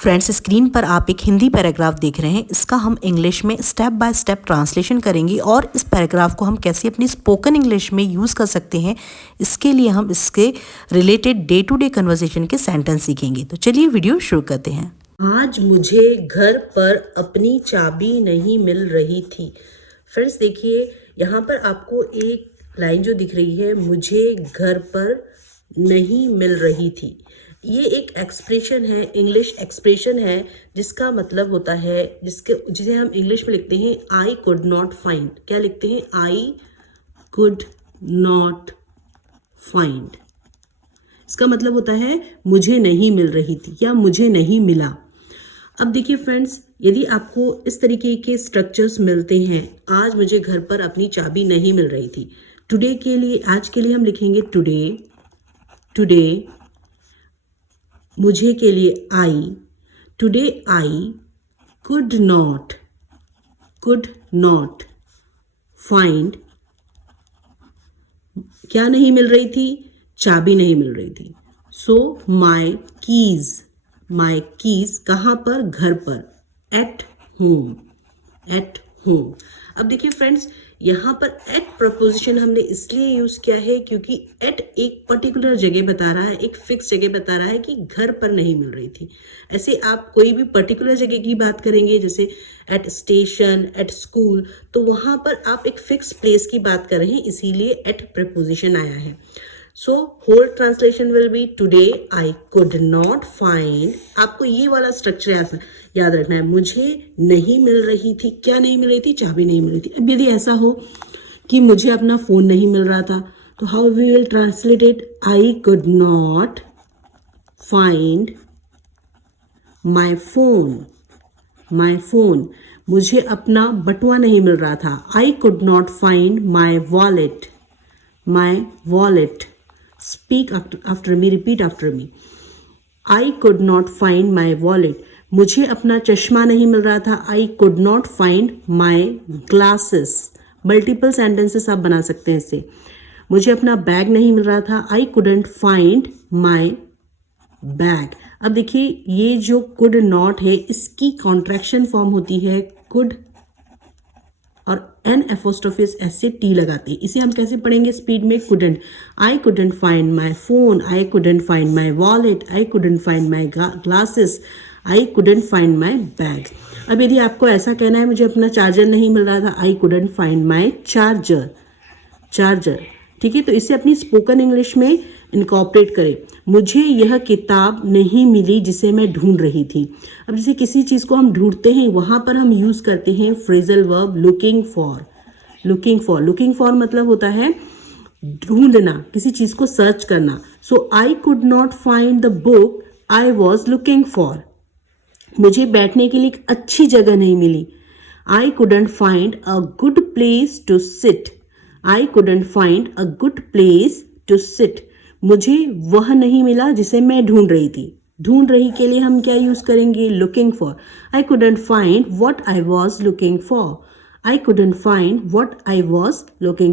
Friends, screen पर आप एक हिंदी पैराग्राफ देख रहे हैं। इसका हम इंग्लिश में स्टेप बाय स्टेप ट्रांसलेशन करेंगे और इस पैराग्राफ को हम कैसे अपनी स्पोकन इंग्लिश में यूज़ कर सकते हैं, इसके लिए हम इसके related day to day conversation के सेंटेंस सीखेंगे। तो चलिए वीडियो शुरू करते हैं। आज मुझे घर पर अपनी चाबी नहीं मिल रही थी। फ्रेंड्स देखिए, यहाँ पर आपको एक लाइन जो दिख रही है, मुझे घर पर नहीं मिल रही थी, ये एक एक्सप्रेशन है, इंग्लिश एक्सप्रेशन है, जिसका मतलब होता है, जिसे हम इंग्लिश में लिखते हैं आई कुड नॉट फाइंड। क्या लिखते हैं? आई कुड नॉट फाइंड। इसका मतलब होता है मुझे नहीं मिल रही थी या मुझे नहीं मिला। अब देखिए फ्रेंड्स, यदि आपको इस तरीके के स्ट्रक्चर्स मिलते हैं, आज मुझे घर पर अपनी चाबी नहीं मिल रही थी, टुडे के लिए, आज के लिए हम लिखेंगे टुडे, टुडे, मुझे के लिए I, today I could not find, क्या नहीं मिल रही थी? चाबी नहीं मिल रही थी। सो माई कीज कहाँ पर? घर पर, एट होम। अब देखिए फ्रेंड्स, यहाँ पर एट प्रपोजिशन हमने इसलिए यूज किया है क्योंकि एट एक पर्टिकुलर जगह बता रहा है, एक फिक्स जगह बता रहा है कि घर पर नहीं मिल रही थी। ऐसे आप कोई भी पर्टिकुलर जगह की बात करेंगे, जैसे एट स्टेशन, एट स्कूल, तो वहां पर आप एक फिक्स प्लेस की बात कर रहे हैं, इसीलिए एट प्रपोजिशन आया है। So whole translation will be today I could not find. आपको ये वाला स्ट्रक्चर याद रखना है, मुझे नहीं मिल रही थी, क्या नहीं मिल रही थी? चाबी नहीं मिल रही थी। अब यदि ऐसा हो कि मुझे अपना फोन नहीं मिल रहा था, तो how we will translate it? I could not find my phone. मुझे अपना बटुआ नहीं मिल रहा था, I could not find my wallet. Speak after me, repeat after me. I could not find my wallet. मुझे अपना चश्मा नहीं मिल रहा था, I could not find my glasses. Multiple sentences आप बना सकते हैं इससे। मुझे अपना बैग नहीं मिल रहा था, I couldn't find my bag. अब देखिए, ये जो could not है, इसकी कॉन्ट्रैक्शन फॉर्म होती है could और एन एपोस्ट्रोफिस एस से टी लगाते हैं। इसे हम कैसे पढ़ेंगे स्पीड में? Couldn't, I couldn't find my phone, I couldn't find my wallet, I couldn't find my glasses, I couldn't find my bag. अब यदि आपको ऐसा कहना है, मुझे अपना चार्जर नहीं मिल रहा था, आई कुडंट फाइंड माई चार्जर। ठीक है, तो इसे अपनी स्पोकन इंग्लिश में इनकॉर्पोरेट करें। मुझे यह किताब नहीं मिली जिसे मैं ढूंढ रही थी। अब जैसे किसी चीज़ को हम ढूंढते हैं, वहाँ पर हम यूज़ करते हैं फ्रेजल वर्ब लुकिंग फॉर मतलब होता है ढूंढना, किसी चीज़ को सर्च करना। So I could not find the book I was looking for. मुझे बैठने के लिए एक अच्छी जगह नहीं मिली, I couldn't find a good place to sit. मुझे वह नहीं मिला जिसे मैं ढूंढ रही थी। ढूंढ रही के लिए हम क्या यूज करेंगे? Looking for. I couldn't find what I was looking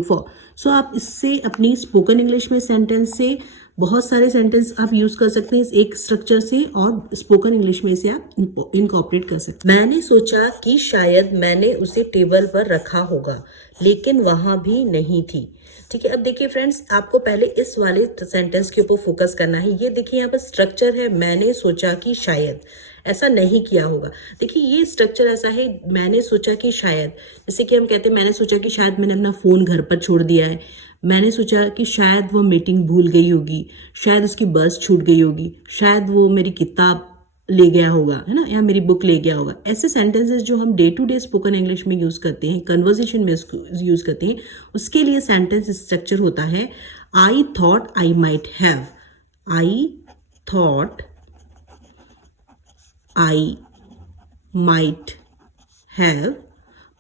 for. So आप इससे अपनी स्पोकन इंग्लिश में सेंटेंस से बहुत सारे सेंटेंस आप यूज कर सकते हैं इस एक स्ट्रक्चर से, और स्पोकन इंग्लिश में इसे आप इनकॉर्पोरेट कर सकते हैं। मैंने सोचा कि शायद मैंने उसे टेबल पर रखा होगा, लेकिन वहां भी नहीं थी। ठीक है, अब देखिए फ्रेंड्स, आपको पहले इस वाले सेंटेंस के ऊपर फोकस करना है। ये देखिए, यहाँ पर स्ट्रक्चर है, मैंने सोचा कि शायद, ऐसा नहीं किया होगा। देखिए, ये स्ट्रक्चर ऐसा है, मैंने सोचा कि शायद, जैसे कि हम कहते हैं मैंने सोचा कि शायद मैंने अपना फ़ोन घर पर छोड़ दिया है, मैंने सोचा कि शायद वो मीटिंग भूल गई होगी, शायद उसकी बस छूट गई होगी, शायद वो मेरी किताब ले गया होगा, है ना, या मेरी बुक ले गया होगा। ऐसे सेंटेंसेस जो हम day to day spoken English में यूज़ करते हैं, कन्वर्सेशन में यूज़ करते हैं, उसके लिए सेंटेंस स्ट्रक्चर होता है आई thought I might have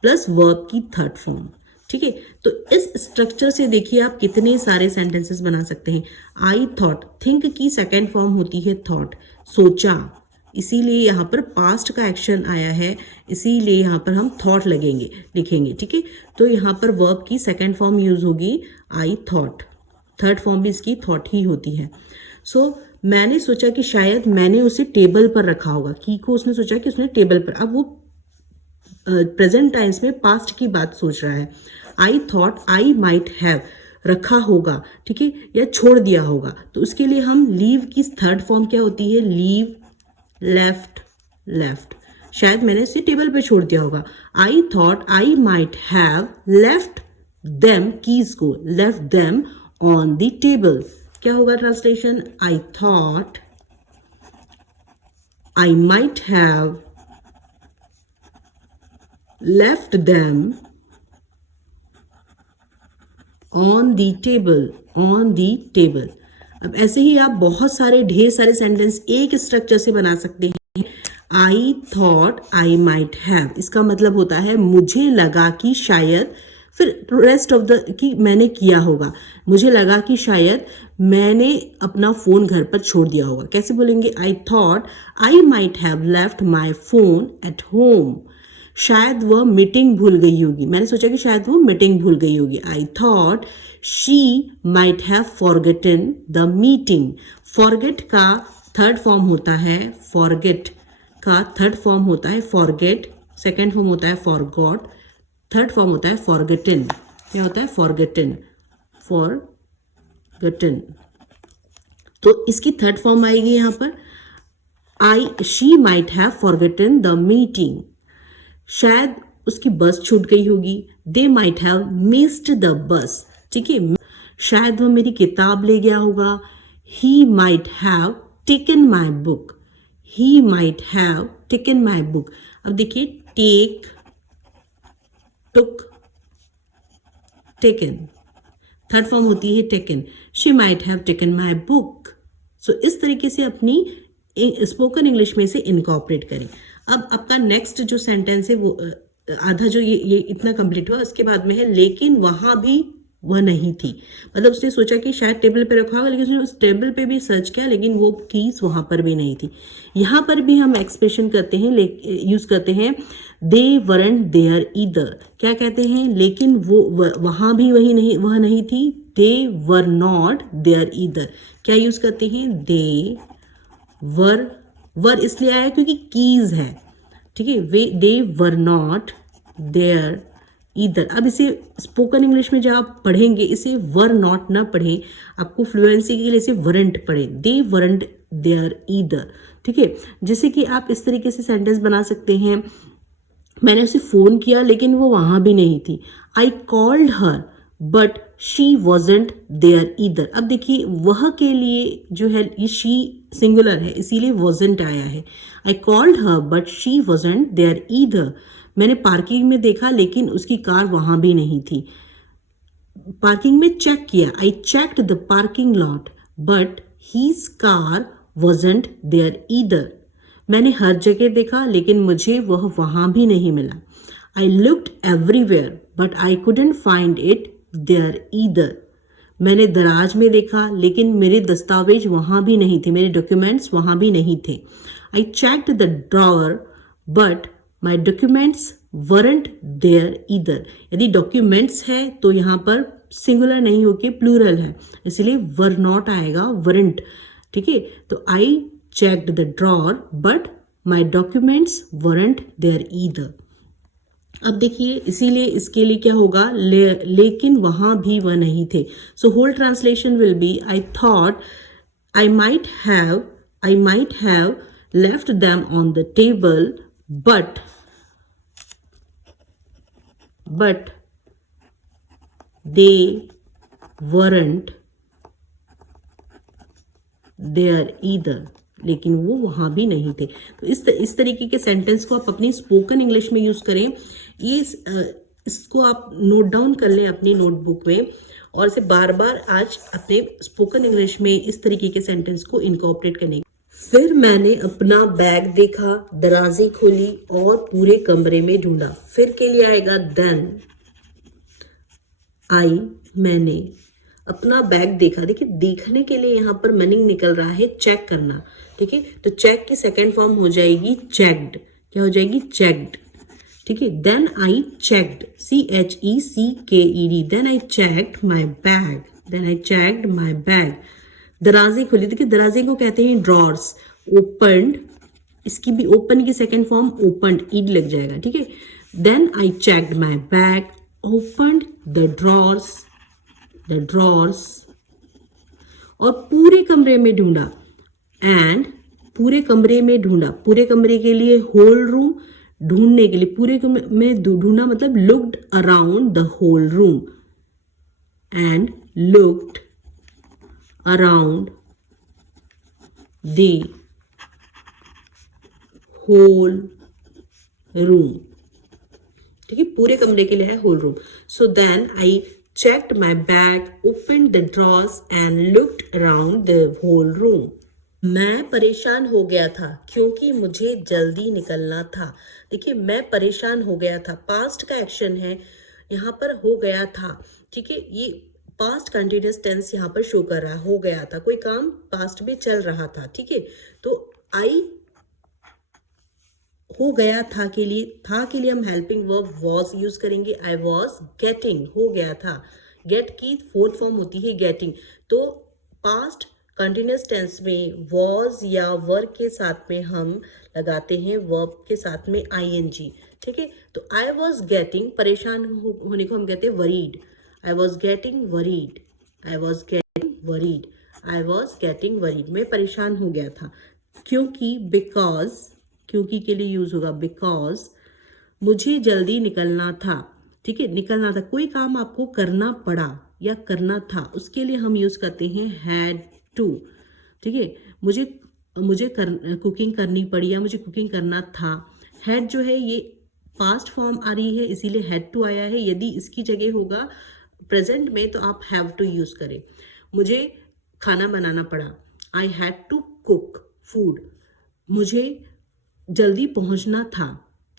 plus verb की थर्ड फॉर्म। ठीक है, तो इस स्ट्रक्चर से देखिए आप कितने सारे सेंटेंसेस बना सकते हैं। आई थॉट, थिंक की सेकेंड फॉर्म होती है थॉट, सोचा, इसीलिए यहाँ पर पास्ट का एक्शन आया है, इसीलिए यहाँ पर हम थॉट लिखेंगे। ठीक है, तो यहाँ पर वर्ब की सेकेंड फॉर्म यूज होगी आई थॉट, थर्ड फॉर्म भी इसकी थॉट ही होती है। सो मैंने सोचा कि शायद मैंने उसे टेबल पर रखा होगा, की को उसने सोचा कि उसने टेबल पर, अब वो प्रेजेंट टाइम्स में पास्ट की बात सोच रहा है। आई थॉट आई माइट हैव, रखा होगा, ठीक है, या छोड़ दिया होगा। तो उसके लिए हम लीव की थर्ड फॉर्म क्या होती है, लीव, लेफ्ट, लेफ्ट। शायद मैंने इसे टेबल पे छोड़ दिया होगा। I thought I might have left them, keys को left them on the table. क्या होगा translation, I thought I might have left them on the table, on the table। अब ऐसे ही आप बहुत सारे ढेर सारे सेंटेंस एक स्ट्रक्चर से बना सकते हैं। आई थॉट आई माइट हैव, इसका मतलब होता है मुझे लगा कि शायद, फिर रेस्ट ऑफ द कि मैंने किया होगा, मुझे लगा कि शायद मैंने अपना फोन घर पर छोड़ दिया होगा। कैसे बोलेंगे, आई thought I might have left my phone at home. शायद वह मीटिंग भूल गई होगी, मैंने सोचा कि शायद वो मीटिंग भूल गई होगी। I thought she might have forgotten the meeting. Forget का थर्ड फॉर्म होता है, फॉरगेट का थर्ड फॉर्म होता है फॉरगेट, सेकेंड फॉर्म होता है फॉरगॉट, थर्ड फॉर्म होता है फॉरगेटन। क्या होता है, फॉरगेटन, फॉरगेटन। तो इसकी थर्ड फॉर्म आएगी यहां पर, she might have forgotten the meeting. शायद उसकी बस छूट गई होगी, they might have missed the bus, ठीक है। शायद वह मेरी किताब ले गया होगा, he might have taken my book, he might have taken my book. अब देखिए, take, took, taken, third form होती है taken. She might have taken my book. So इस तरीके से अपनी स्पोकन इंग्लिश में से इनकॉर्पोरेट करें। अब आपका नेक्स्ट जो सेंटेंस है वो आधा जो ये इतना कंप्लीट हुआ, उसके बाद में है लेकिन वहां भी वह नहीं थी। मतलब उसने सोचा कि शायद टेबल पे रखा होगा, लेकिन उसने उस टेबल पे भी सर्च किया, लेकिन वो कीज वहां पर भी नहीं थी। यहाँ पर भी हम एक्सप्रेशन करते हैं, यूज करते हैं, दे वरंट देयर ईदर। क्या कहते हैं, लेकिन वो वहां भी वह नहीं थी, दे वर नॉट देयर ईदर। क्या यूज करते हैं, दे वर इसलिए आया क्योंकि कीज है, ठीक है। दे वर नॉट देयर ईदर। अब इसे स्पोकन इंग्लिश में जब आप पढ़ेंगे, इसे वर नॉट ना पढ़ें, आपको फ्लुएंसी के लिए इसे वरंट पढ़ें, दे वरंट देयर ईदर, ठीक है। जैसे कि आप इस तरीके से सेंटेंस बना सकते हैं, मैंने उसे फोन किया लेकिन वो वहां भी नहीं थी। I called her but she wasn't there either. अब देखिए, वह के लिए जो है ये शी सिंगुलर है, इसीलिए वॉजेंट आया है। I called her but she wasn't there either. मैंने पार्किंग में देखा लेकिन उसकी कार वहां भी नहीं थी। पार्किंग में चेक किया, I checked the parking lot but his car wasn't there either. मैंने हर जगह देखा लेकिन मुझे वह वहां भी नहीं मिला। I looked everywhere but I couldn't find it there either. मैंने दराज में देखा लेकिन मेरे दस्तावेज वहां भी नहीं थे, मेरे डॉक्यूमेंट्स वहां भी नहीं थे। I checked the drawer but my documents weren't there either. यदि डॉक्यूमेंट्स है तो यहाँ पर सिंगुलर नहीं होके प्लूरल है, इसलिए वर नॉट आएगा, वरंट, ठीक है। तो I checked the drawer but my documents weren't there either. अब देखिए, इसीलिए इसके लिए क्या होगा, लेकिन वहां भी वह नहीं थे। So whole translation will be, I thought I might have left them on the table but they weren't there either. लेकिन वो वहां भी नहीं थे। तो इस तरीके के सेंटेंस को आप अपनी स्पोकन इंग्लिश में यूज करें। ये इसको आप नोट डाउन कर लें अपनी नोटबुक में, और इसे बार बार आज अपने स्पोकन इंग्लिश में इस तरीके के सेंटेंस को इनकॉर्पोरेट करने। फिर मैंने अपना बैग देखा, दराजे खोली और पूरे कमरे में ढूंढा। फिर के लिए आएगा देन, मैंने अपना बैग देखा। देखिए, देखने के लिए यहाँ पर मीनिंग निकल रहा है चेक करना, ठीक है। तो चेक की सेकेंड फॉर्म हो जाएगी चेक्ड। क्या हो जाएगी, चेक्ड, ठीक है। Then I checked, CHECKED, then I checked my bag, दराजें खोली, देखिए दराजे को कहते हैं ड्रॉर्स। ओपनड, इसकी भी ओपन की सेकेंड फॉर्म ओपनड, ईड लग जाएगा, ठीक है। Then I checked my bag, opened the drawers, और पूरे कमरे में ढूंढा, एंड पूरे कमरे में ढूंढा, पूरे कमरे के लिए होल रूम, ढूंढने के लिए पूरे कमरे में ढूंढा मतलब looked around the whole room, and looked around the whole room, ठीक है, पूरे कमरे के लिए है whole room. So then I checked my bag, opened the drawers and looked around the whole room. मैं परेशान हो गया था क्योंकि मुझे जल्दी निकलना था। देखिए मैं परेशान हो गया था, पास्ट का एक्शन है, यहाँ पर हो गया था, ठीक है, ये पास्ट कंटिन्यूअस टेंस यहाँ पर शो कर रहा है, हो गया था, कोई काम पास्ट में चल रहा था, ठीक है। तो आई हो गया था के लिए हम हेल्पिंग वर्ब वॉज यूज करेंगे। आई वॉज गेटिंग, हो गया था, गेट की फोर्थ फॉर्म होती है गेटिंग। तो पास्ट कंटिन्यूअस टेंस में वॉज या वर्ब के साथ में हम लगाते हैं वर्ब के साथ में आईएनजी, ठीक है। तो आई वॉज गेटिंग, परेशान होने को हम कहते हैं worried. I was getting worried, I was getting worried, I was getting worried, मैं परेशान हो गया था क्योंकि, बिकॉज, क्योंकि के लिए यूज होगा बिकॉज, मुझे जल्दी निकलना था, ठीक है, निकलना था, कोई काम आपको करना पड़ा या करना था, उसके लिए हम यूज करते हैं हैड टू, ठीक है। मुझे कुकिंग करनी पड़ी या मुझे कुकिंग करना था। हैड जो है ये पास्ट फॉर्म आ रही है इसीलिए हैड टू आया है। यदि इसकी जगह होगा प्रेजेंट में तो आप हैव टू यूज करें। मुझे खाना बनाना पड़ा, I had to cook food, मुझे जल्दी पहुंचना था,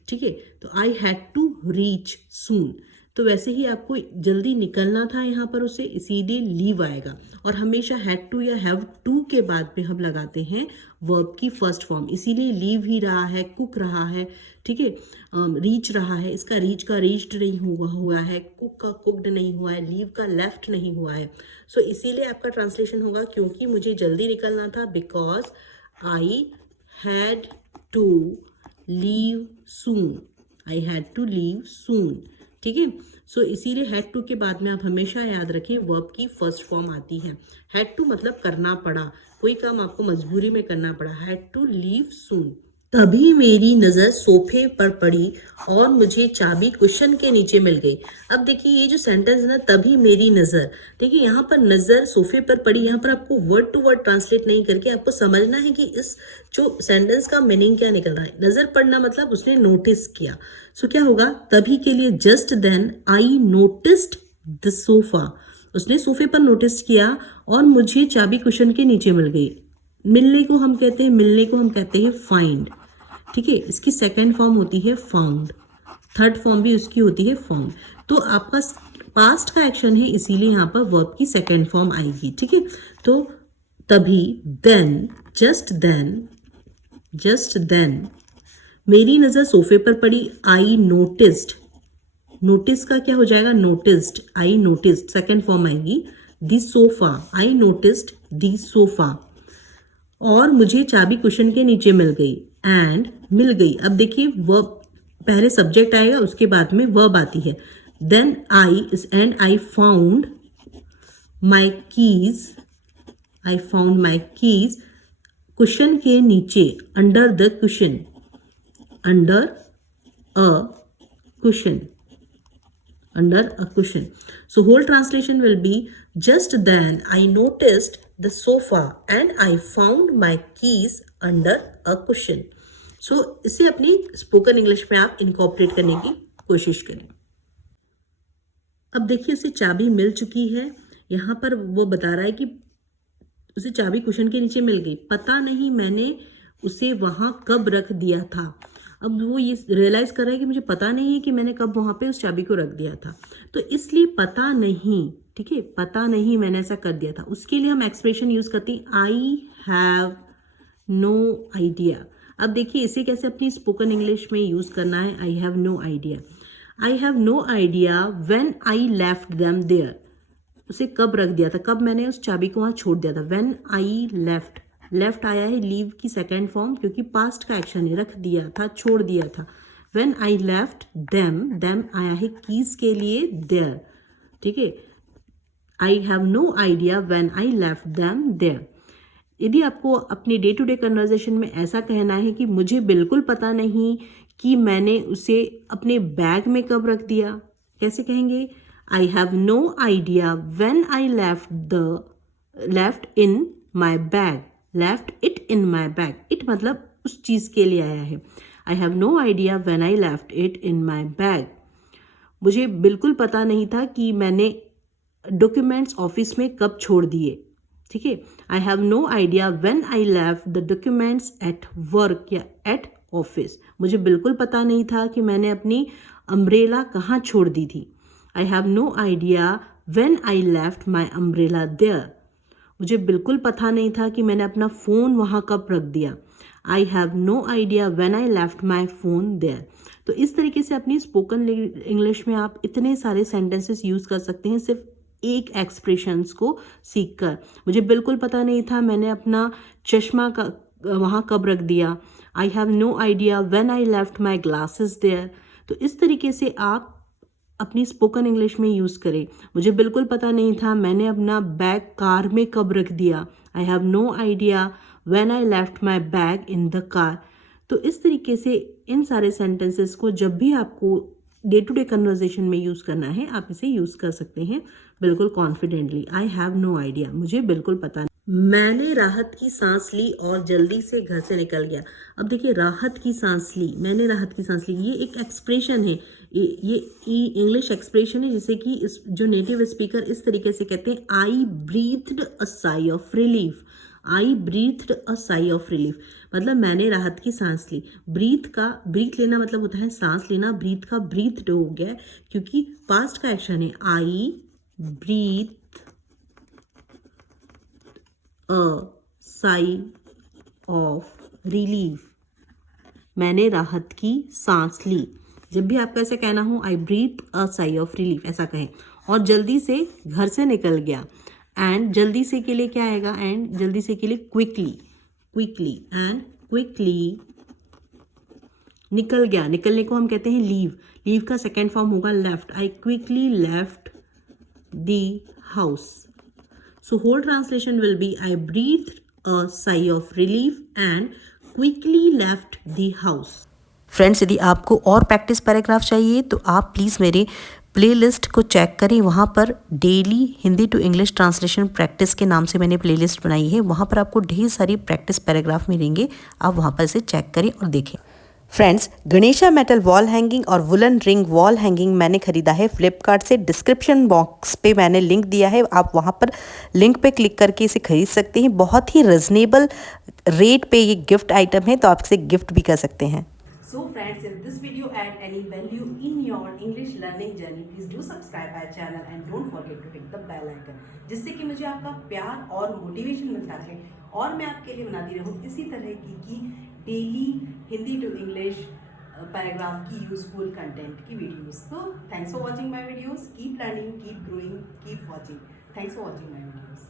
ठीक है, तो I had to reach soon. तो वैसे ही आपको जल्दी निकलना था यहाँ पर उसे, इसीलिए लीव आएगा। और हमेशा हैड टू या हैव टू के बाद में हम लगाते हैं वर्ब की फर्स्ट फॉर्म, इसीलिए लीव ही रहा है, कुक रहा है, ठीक है, रीच रहा है, इसका रीच का रीच्ड नहीं हुआ है, कुक का कुक्ड नहीं हुआ है, लीव का लेफ्ट नहीं हुआ है। सो इसीलिए आपका ट्रांसलेशन होगा क्योंकि मुझे जल्दी निकलना था, because I had to leave soon, I had to leave soon, ठीक है। सो इसीलिए हैड टू के बाद में आप हमेशा याद रखें वर्ब की फर्स्ट फॉर्म आती है। हैड टू मतलब करना पड़ा, कोई काम आपको मजबूरी में करना पड़ा, हैड टू लीव सून। तभी मेरी नज़र सोफे पर पड़ी और मुझे चाबी कुशन के नीचे मिल गई। अब देखिए ये जो सेंटेंस है ना, तभी मेरी नज़र, देखिए यहाँ पर नज़र सोफे पर पड़ी, यहाँ पर आपको वर्ड टू वर्ड ट्रांसलेट नहीं करके आपको समझना है कि इस जो सेंटेंस का मीनिंग क्या निकल रहा है। नज़र पड़ना मतलब उसने नोटिस किया। सो क्या होगा, तभी के लिए just then I noticed the sofa, उसने सोफे पर नोटिस किया और मुझे चाबी कुशन के नीचे मिल गई। मिलने को हम कहते हैं फाइंड, ठीक है, इसकी सेकंड फॉर्म होती है फाउंड, थर्ड फॉर्म भी उसकी होती है फाउंड। तो आपका पास्ट का एक्शन है इसीलिए यहाँ पर वर्ब की सेकंड फॉर्म आएगी, ठीक है। तो तभी, देन, जस्ट देन मेरी नज़र सोफे पर पड़ी, आई नोटिस्ड, नोटिस का क्या हो जाएगा, noticed, I noticed, second form आएगी the sofa, I noticed the sofa, और मुझे चाबी कुशन के नीचे मिल गई, एंड मिल गई। अब देखिए वर्ब, पहले सब्जेक्ट आएगा उसके बाद में वर्ब आती है। Then I found my keys, cushion के नीचे, under the cushion, under a cushion. So whole translation will be, just then I noticed the sofa and I found my keys under a cushion. So इसे अपनी spoken English में आप incorporate करने की कोशिश करें। अब देखिए उसे चाबी मिल चुकी है, यहाँ पर वो बता रहा है कि उसे चाबी कुशन के नीचे मिल गई, पता नहीं मैंने उसे वहाँ कब रख दिया था। अब वो ये रियलाइज कर रहा है कि मुझे पता नहीं है कि मैंने कब वहाँ पे उस चाबी को रख दिया था, तो इसलिए पता नहीं, ठीक है, पता नहीं मैंने ऐसा कर दिया था। उसके लिए हम एक्सप्रेशन यूज करते हैं आई हैव नो आइडिया। अब देखिए इसे कैसे अपनी स्पोकन इंग्लिश में यूज करना है। I have no idea, I have no idea when I left them there. उसे कब रख दिया था, कब मैंने उस चाबी को वहाँ छोड़ दिया था। व्हेन आई लेफ्ट, लेफ्ट आया है लीव की सेकेंड फॉर्म, क्योंकि पास्ट का एक्शन है, रख दिया था, छोड़ दिया था। When I left them, them आया है कीज के लिए देयर, ठीक है। I have no idea when I left them there. यदि आपको अपनी डे टू डे कन्वर्जेशन में ऐसा कहना है कि मुझे बिल्कुल पता नहीं कि मैंने उसे अपने बैग में कब रख दिया, कैसे कहेंगे? I have no idea when I left in my bag, left it in my bag. It मतलब उस चीज़ के लिए आया है। I have no idea when I left it in my bag. मुझे बिल्कुल पता नहीं था कि मैंने डॉक्यूमेंट्स ऑफिस में कब छोड़ दिए, ठीक है। I have no idea when I left the documents at work या एट ऑफिस। मुझे बिल्कुल पता नहीं था कि मैंने अपनी अम्ब्रेला कहाँ छोड़ दी थी। I have no idea when I left my umbrella there. मुझे बिल्कुल पता नहीं था कि मैंने अपना फ़ोन वहाँ कब रख दिया। I have no idea when I left my phone there. तो इस तरीके से अपनी स्पोकन इंग्लिश में आप इतने सारे सेंटेंसेस यूज़ कर सकते हैं सिर्फ एक एक्सप्रेशंस को सीखकर। मुझे बिल्कुल पता नहीं था मैंने अपना चश्मा का वहाँ कब रख दिया। I have no idea when I left my glasses there. तो इस तरीके से आप अपनी स्पोकन इंग्लिश में यूज़ करें। मुझे बिल्कुल पता नहीं था मैंने अपना बैग कार में कब रख दिया। I have no idea when I left my bag in the car. तो इस तरीके से इन सारे सेंटेंसेस को जब भी आपको डे टू डे कन्वर्जेशन में यूज़ करना है आप इसे यूज़ कर सकते हैं बिल्कुल confidently. I have no idea, मुझे बिल्कुल पता नहीं। मैंने राहत की सांस ली और जल्दी से घर से निकल गया। अब देखिए, राहत की सांस ली, मैंने राहत की सांस ली, ये एक एक्सप्रेशन है, ये इंग्लिश एक्सप्रेशन है जिसे कि इस जो नेटिव स्पीकर इस तरीके से कहते हैं, I breathed a sigh of relief. I breathed a sigh of relief मतलब मैंने राहत की सांस ली। ब्रीथ लेना मतलब होता है सांस लेना। ब्रीथ का ब्रीथ्ड हो गया क्योंकि पास्ट का एक्शन है। I breathe a sigh of relief, मैंने राहत की सांस ली। जब भी आपको ऐसे कहना हो, I breathe a sigh of relief, ऐसा कहें। और जल्दी से घर से निकल गया। एंड जल्दी से के लिए क्या आएगा? एंड जल्दी से के लिए क्विकली, क्विकली एंड क्विकली निकल गया। निकलने को हम कहते हैं लीव। लीव का सेकेंड फॉर्म होगा left. I quickly left the house. So whole translation will be I breathed a sigh of relief and quickly left the house. Friends, यदि आपको और प्रैक्टिस पैराग्राफ चाहिए तो आप प्लीज़ मेरे प्लेलिस्ट को चेक करें। वहाँ पर daily Hindi to English translation practice के नाम से मैंने प्लेलिस्ट बनाई है। वहाँ पर आपको ढेर सारी प्रैक्टिस पैराग्राफ मिलेंगे। आप वहाँ पर इसे चेक करें और देखें। Friends, Ganesha metal wall hanging और वुलन रिंग वॉल हैंगिंग मैंने ख़रीदा है फ्लिपकार्ट से। डिस्क्रिप्शन बॉक्स पे मैंने लिंक दिया है, आप वहाँ पर लिंक पे क्लिक करके इसे खरीद सकते हैं। बहुत ही रिजनेबल रेट पे ये गिफ्ट आइटम है, तो आप इसे गिफ्ट भी कर सकते हैं। So friends, if this video add any value in your English learning journey, please do subscribe our channel and don't forget to hit the bell icon, जिससे कि मुझे आपका प्यार और मोटिवेशन मिलता रहे और मैं आपके लिए बनाती रहूँ इसी तरह की daily Hindi to English paragraph की यूजफुल कंटेंट की वीडियोस। तो thanks for watching my videos. Keep learning, keep growing, keep watching. Thanks for watching my videos.